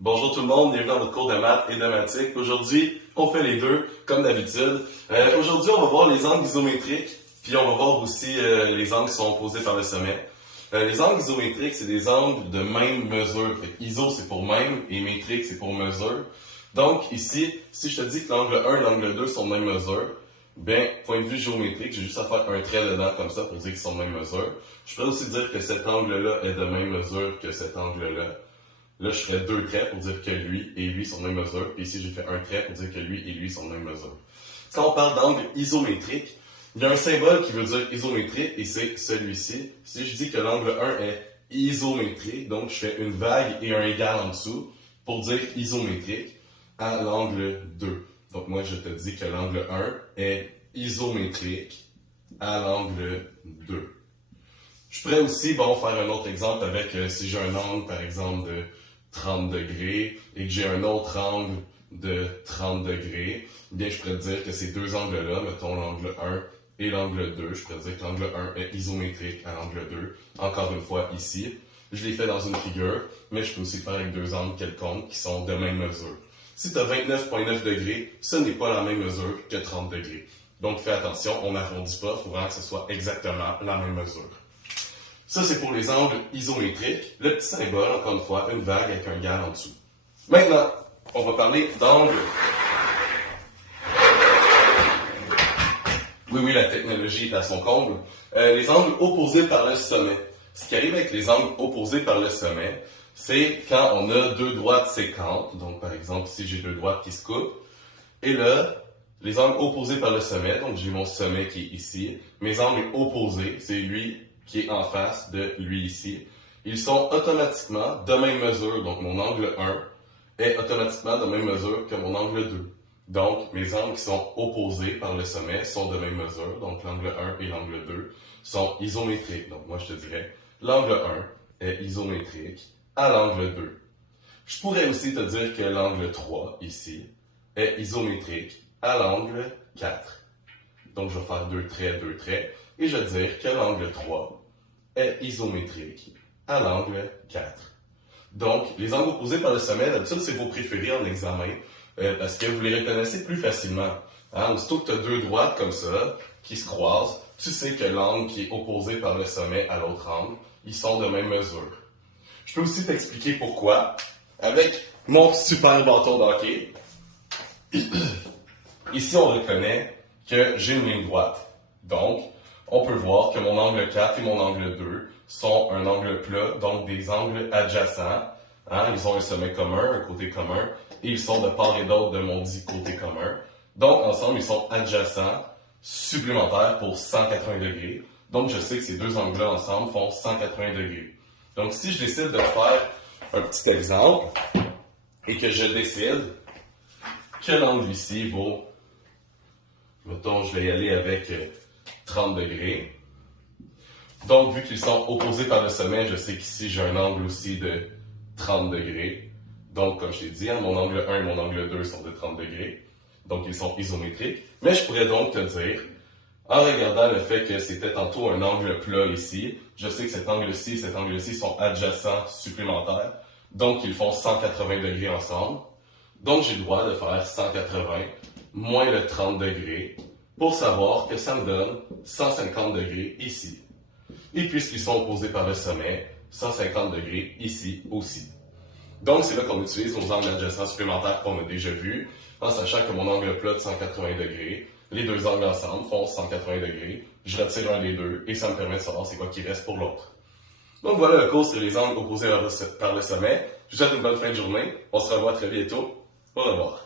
Bonjour tout le monde, bienvenue dans votre cours de maths et de mathématiques. Aujourd'hui, on fait les deux, comme d'habitude. Aujourd'hui, on va voir les angles isométriques, puis on va voir aussi les angles qui sont opposés par le sommet. Les angles isométriques, c'est des angles de même mesure. Fait que iso, c'est pour même, et métrique, c'est pour mesure. Donc, ici, si je te dis que l'angle 1 et l'angle 2 sont de même mesure, bien, point de vue géométrique, j'ai juste à faire un trait dedans comme ça pour dire qu'ils sont de même mesure. Je pourrais aussi dire que cet angle-là est de même mesure que cet angle-là. Là, je ferais deux traits pour dire que lui et lui sont de même mesure. Puis ici, j'ai fait un trait pour dire que lui et lui sont de même mesure. Quand on parle d'angle isométrique, il y a un symbole qui veut dire isométrique et c'est celui-ci. Si je dis que l'angle 1 est isométrique, donc je fais une vague et un égal en dessous pour dire isométrique à l'angle 2. Donc moi, je te dis que l'angle 1 est isométrique à l'angle 2. Je pourrais aussi faire un autre exemple avec si j'ai un angle, par exemple, de 30 degrés et que j'ai un autre angle de 30 degrés, bien, je pourrais dire que ces deux angles-là, mettons l'angle 1 et l'angle 2, je pourrais dire que l'angle 1 est isométrique à l'angle 2, encore une fois ici. Je l'ai fait dans une figure, mais je peux aussi le faire avec deux angles quelconques qui sont de même mesure. Si tu as 29,9 degrés, ce n'est pas la même mesure que 30 degrés. Donc fais attention, on n'arrondit pas, il faut vraiment que ce soit exactement la même mesure. Ça, c'est pour les angles isométriques. Le petit symbole, encore une fois, une vague avec un égal en dessous. Maintenant, on va parler d'angles. Oui, la technologie est à son comble. Les angles opposés par le sommet. Ce qui arrive avec les angles opposés par le sommet, c'est quand on a deux droites séquentes. Donc, par exemple, ici, j'ai deux droites qui se coupent. Et là, les angles opposés par le sommet, donc j'ai mon sommet qui est ici. Mes angles opposés, c'est lui qui est en face de lui ici. Ils sont automatiquement de même mesure. Donc, mon angle 1 est automatiquement de même mesure que mon angle 2. Donc, mes angles qui sont opposés par le sommet sont de même mesure. Donc, l'angle 1 et l'angle 2 sont isométriques. Donc, moi, je te dirais, l'angle 1 est isométrique à l'angle 2. Je pourrais aussi te dire que l'angle 3, ici, est isométrique à l'angle 4. Donc, je vais faire deux traits, et je vais dire que l'angle 3 est isométrique à l'angle 4. Donc, les angles opposés par le sommet, d'habitude, c'est vos préférés en examen, parce que vous les reconnaissez plus facilement. Aussitôt que tu as deux droites comme ça, qui se croisent, tu sais que l'angle qui est opposé par le sommet à l'autre angle, ils sont de même mesure. Je peux aussi t'expliquer pourquoi, avec mon super bâton d'hockey. Ici, on reconnaît que j'ai une ligne droite. Donc, on peut voir que mon angle 4 et mon angle 2 sont un angle plat, donc des angles adjacents. Ils ont un sommet commun, un côté commun, et ils sont de part et d'autre de mon dit côté commun. Donc, ensemble, ils sont adjacents, supplémentaires pour 180 degrés. Donc, je sais que ces deux angles-là ensemble font 180 degrés. Donc, si je décide de faire un petit exemple, et que je décide que l'angle ici vaut, mettons, je vais y aller avec 30 degrés. Donc, vu qu'ils sont opposés par le sommet, je sais qu'ici, j'ai un angle aussi de 30 degrés. Donc, comme je t'ai dit, mon angle 1 et mon angle 2 sont de 30 degrés. Donc, ils sont isométriques. Mais je pourrais donc te dire, en regardant le fait que c'était tantôt un angle plat ici, je sais que cet angle-ci et cet angle-ci sont adjacents supplémentaires. Donc, ils font 180 degrés ensemble. Donc, j'ai le droit de faire 180 moins le 30 degrés pour savoir que ça me donne 150 degrés ici. Et puisqu'ils sont opposés par le sommet, 150 degrés ici aussi. Donc, c'est là qu'on utilise nos angles adjacents supplémentaires qu'on a déjà vus, en sachant que mon angle plat de 180 degrés, les deux angles ensemble font 180 degrés, je retire un des deux et ça me permet de savoir c'est quoi qui reste pour l'autre. Donc voilà le cours sur les angles opposés par le sommet. Je vous souhaite une bonne fin de journée. On se revoit très bientôt. Au revoir.